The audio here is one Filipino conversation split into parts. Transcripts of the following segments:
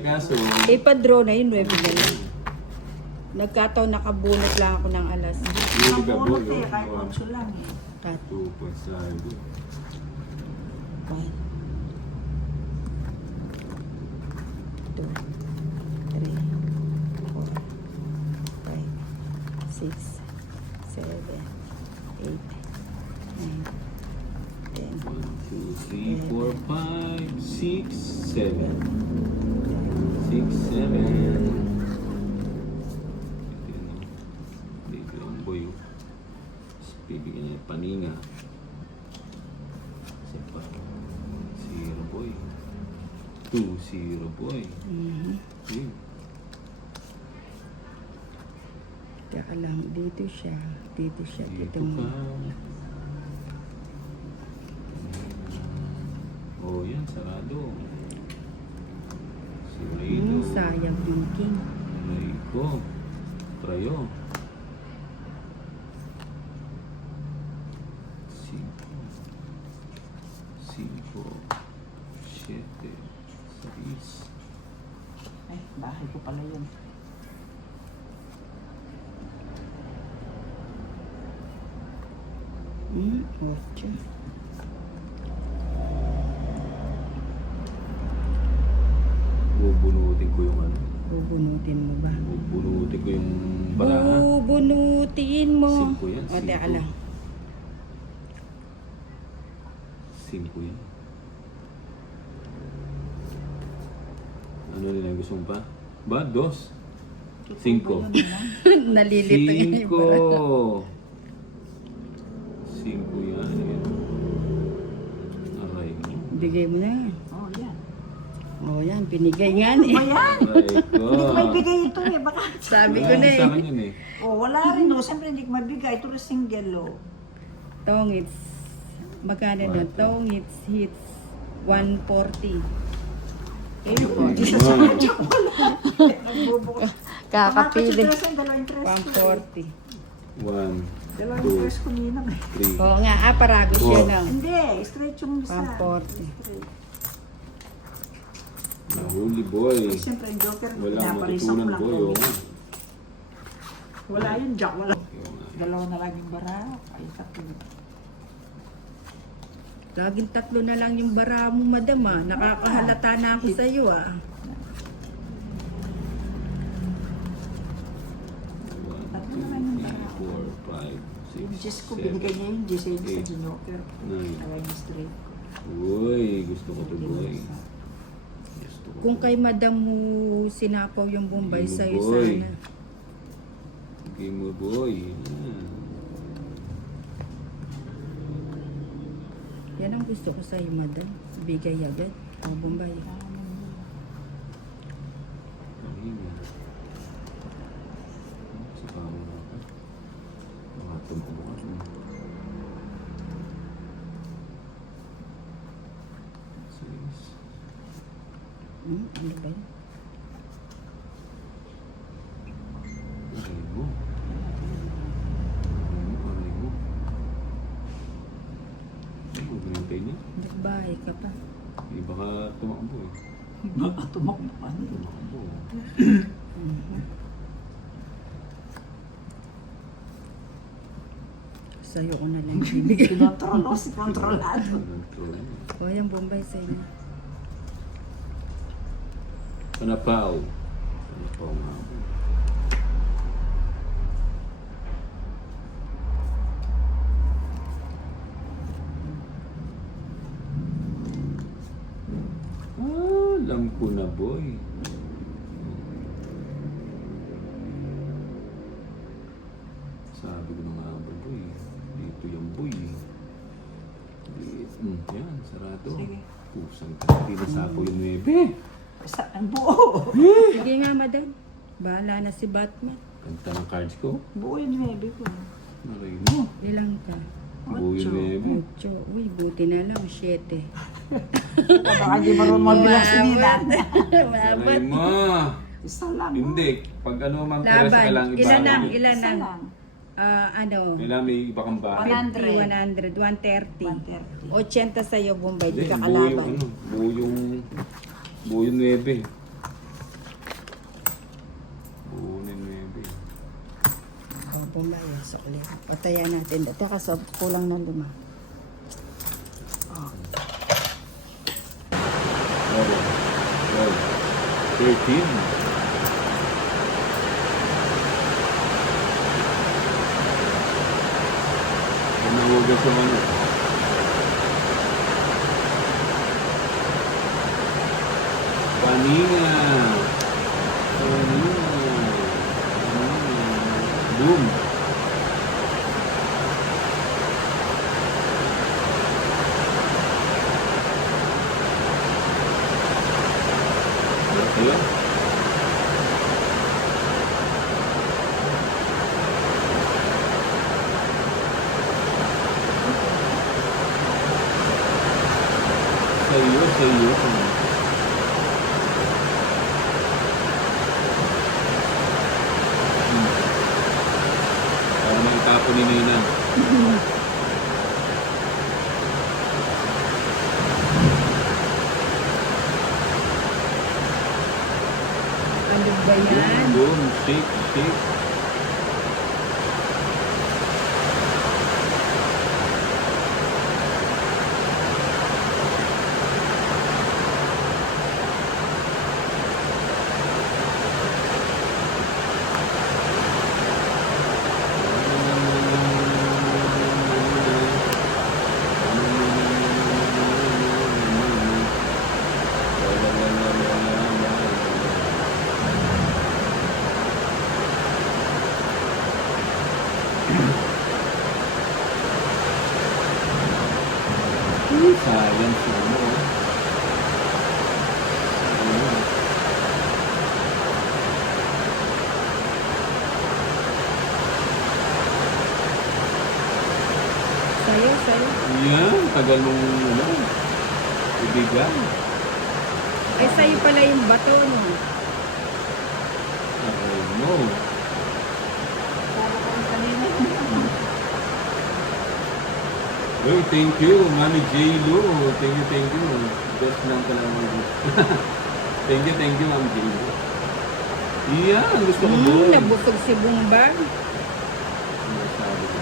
kaso... Ipa-draw na yun, 9 na lang. Nagkataon nakabunot lang ako ng alas. Hindi ka Ang bunot boy. eh, kahit 8 lang eh. Kat. 2 pasado. 1, 2, 3, 4, 5, 6, 7, 8, 9, 10, 1, 2, 3, 4, 5, 6, 7. 6, 7. Dito yung boy. Bibigyan niya paninga. Isa pa. 0 boy. 2, 0 boy. Okay. Teka lang, dito siya. Dito siya. Dito Dito ka. mo. Oh, yan. Sarado. Si Raido. Sayang yung king. Raiko. Trayo. 5, 7, 6. Ay, bahay ko pala yun. Ocho. Bubunutin ko yung ano. Bubunutin mo ba? Bubunutin ko yung baraha. Bubunutin mo. 5 yan. O, teka lang. 5 yan. Ano nila gusto mo pa? Ba? 2? 5. Nalilito yun yung baraha. 5 yan. Aray mo. Bigay mo na. Oh, yan. O yan, pinigay nga ni. Ayan! Aray ko. Hindi ko maibigay ito eh. Baka... Sabi ko Wala, na Sa eh. akin yun eh. Oh, wala rin oh. Siyempre hindi ko mabigay. Ito rin single oh. Tongits. Magkano na? What? Tongits hits 140. Ayun po. Di sa Wow. sadya ko lang. Nagbubukod. Kakapili. Dalawang interest ko. 140. 1, Dalawang 2, interest ko nina. 3. Oo nga, paragos Oh. yun ang Hindi, straight yung isa. 140. Straight. Nahuli boy. Eh, siyempre yung joker, Walang pinaparisang matutunan lang boy. ko. Oh. Wala yung jack, wala. Yung, Dalawa na lang yung bara. Ay, tatlo. Laging 3 na lang yung bara mo, madam ah. Nakakahalata na ako sa iyo ah. 1, 2, 3, 4, 5, 6, Yung Diyos ko, 7. binigay niya yung Diyos sa eight, joker. 9. Tagay yung straight. Uy, gusto ko to boy. Gusto ko Kung to. kay madam mo sinapaw yung Bombay Game sa iyo boy. sana. Game mo boy. Yan. Yan ang gusto ko sa iyo, madam. Bigay agad. O, Bombay. Kanina. Sa kamo na ako. Mga tumubukan. Six. Ano ba yun? Aray mo. Aray mo. Ay, huwag nintay niya. Nagbahay ka pa. Di baka tumakbo eh. Baka tumakbo pa niya. Tumakbo. Sa'yo ko na lang bibigay. Kinontrol o si kontrolado. Control niya. O, yung Bombay sa inyo. Panapaw. Panapaw nga ako. Alam ko na boy. Sabi ko na nga ba boy. Dito yung boy. Yan, sarado. Sige. Pusang ka. Hindi na sapo yung 9. Sa ang buo. Sige nga, madam. Bahala na si Batman. Kanta ng cards ko. Buo yung baby ko. Naray mo. Ilang ka? Buo yung 9. 8. Uy, buti na lang. 7. Baka di marunong mabilang si Nina. Naray Laban. mo. Isa lang. Hindi. Pag ano man pero sa kailangan Laban. iba. Ilan lang? lang. Ilan Isa lang? lang. Ano? Kailangan may iba kang bahay. 100. 100, 130. 130. 80 sa'yo, Bombay. Di Hindi, ka buo yung kalaban. ano. Buo yung 9. Pumayo sa kulit. Patayan natin. Teka, kulang na 5. Oh. 13. Nahugas yung ano. Kanina. Boom. Ayan. Sa'yo. Para maitapo ni Nina. Ano ba yan? Boom, shake. Sayang po mo. Sa'yo. Yan, tagal mong ibigan. Ay, sa'yo pala yung bato, no? Okay, no. Puro ko yung kanina. Well, thank you, Mami J-Lo. Thank you. Best lang ka lang. Thank you, Mami J-Lo. Yan, gusto ko doon. Nabukog si Bumbag. Masabi ko.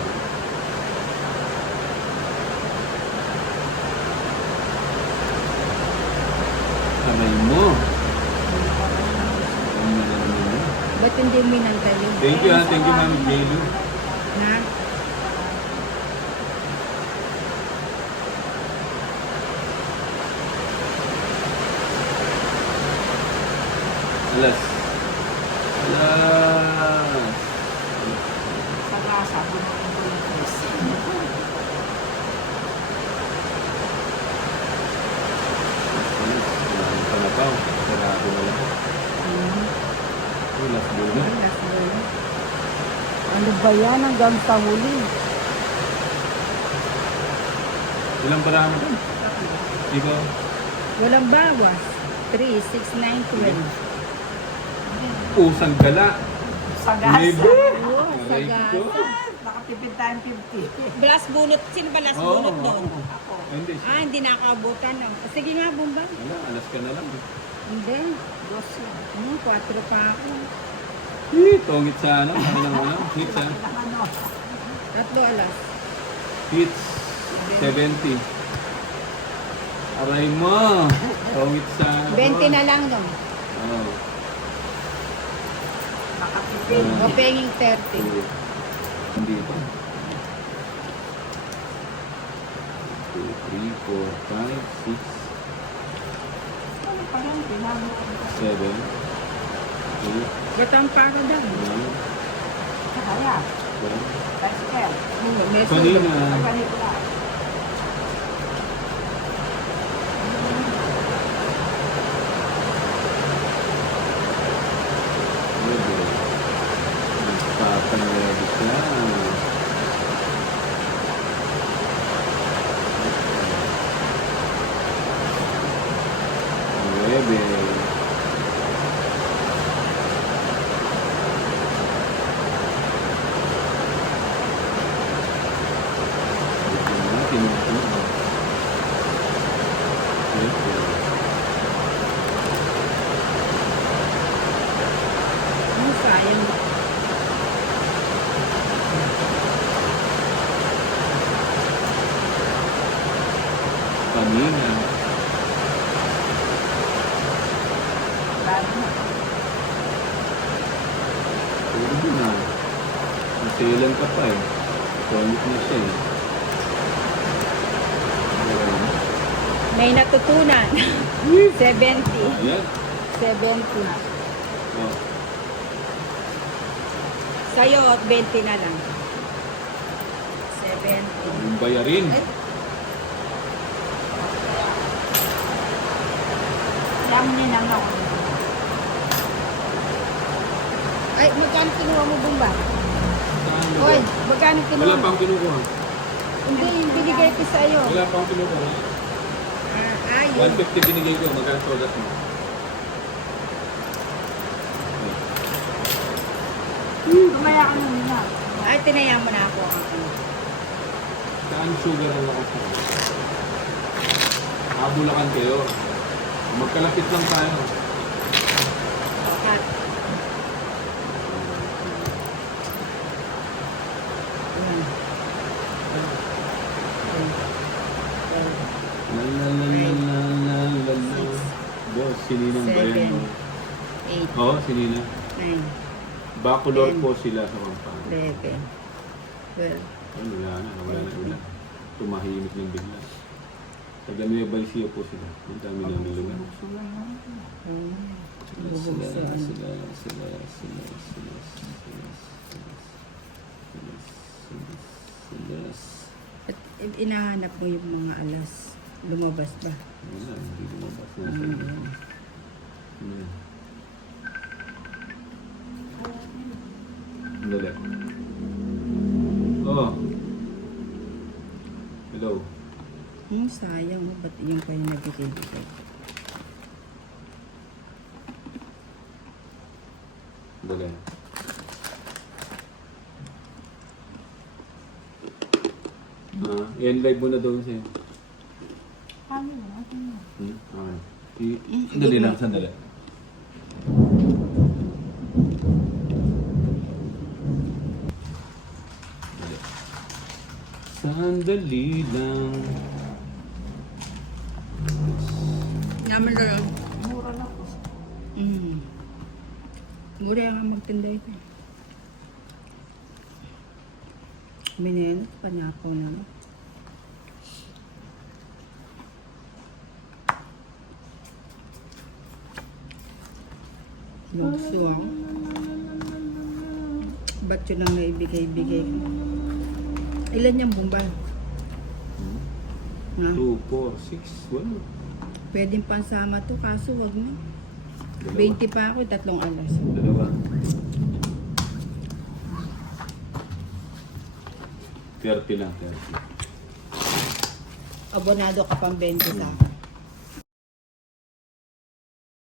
Aray mo. Ba't hindi mo minantali? Thank you, Mami J-Lo. Na? Alas. Sa lasa, bunutin ko yung face. Panapaw. Sarado na lang. Last bulo. Ano ba yan hanggang sa huli? Ilang parami doon? Ikaw? Walang bawas. 3, 6, 9, 12. Pusang gala. Sa gasa. Libo. Oo, sa Aray gasa. ko. Nakatipid tayong 50. Last bunot. Sino ba last Oo, bunot doon? ako. Ako. Hindi. Hindi nakakabutan. Sige nga, Bumbag. Wala, alas ka na lang. Hindi. 2 4 pa ako. Tongit sa ano? Hits ha? Ilang ano? 3 alas. Hits. 70. Aray mo. Tongit sa ano? 20 na lang doon. Oo. Nakatipid. O penging 30. Hindi pa. 2, 3, 4, 5, 6, Ano pa lang, pinamo ko. 7, 8, Batang para daw. 9, Kaya, 10. bicycle. May Kanina. Sa kanila. Nagpapangyari siya. Nuebe. Ito na. Puro din na. Nasilan ka pa eh. Tonic na siya eh. Ayan. May natutunan. 70. Ayan. 70. Oh. Sa'yo, 20 na lang. 70. Yung bayarin. Alam niya lang ako. Ay, magkano kinuha mo bumba? Saan mo Hoy, ba? magkano kinuha Wala mo? pang kinukuha. Hindi, yung binigay ko sa'yo. Wala pang kinukuha. Yun. 150 binigay ko. Magkano sodas mo? Tumaya ka na. Ay, tinaya mo na ako. Saan sugar ang lakas mo? Bulacan kayo. Magkalapit lang tayo. Cut. La la la la la la la la. Boss, sininang ba yan? 8, Oo, sinina. 9, Bacolor 10. po sila sa Pampanga. 11, 12. Ay, wala na ulan. Tumahimik ng bigla. Sa Nueva Ecija po sila. Ang dami namin lugar. At inahanap mo yung mga alas. Lumabas ba? Wala, hindi lumabas na sa inyo. Ayan. Dali. Oh. Hello. Sayang. Ba't yung pa yung nagkikibigay? Dali. Yan live mo na doon sa'yo. Okay. Dali lang, sandali. Dali. Sandali lang. Naman lang. Mura na po. Mura yung magtinda ito. Minenot, panakaw naman. Lugso ako. Ba't yun ang naibigay-bigay ko? Ilan yung bumbay? Ha? 2, 4, 6, 1. Pwedeng pansama to, kaso wag na. Dalawa. 20 pa ako, 3 alas. Dalawa. 30 lang, 30. Abonado ka pang 20 sa akin.